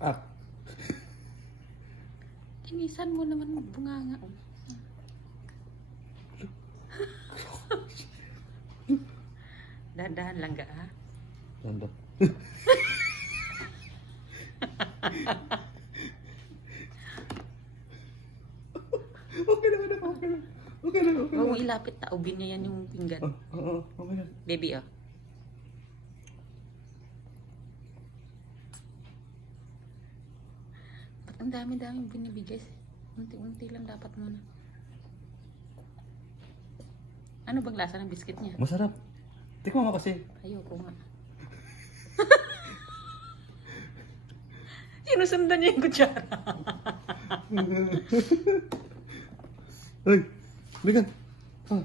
Ah, Inisan mo naman bunganga. Dahan lang ka, ha? ganda. Okay lang, anak. Okay lang. Okay lang, okay Huwag lang. mo ilapit, taubin niya yan yung pinggan. Oo, okay lang. Baby, oh. Ba't ang dami-daming binibigay? Unti-unti lang dapat muna. Ano bang lasa ng biscuit niya? Masarap. Tikman mo kasi. Ayoko nga. Sinusundan niya yung kutsara. Ay, bigan. Ah,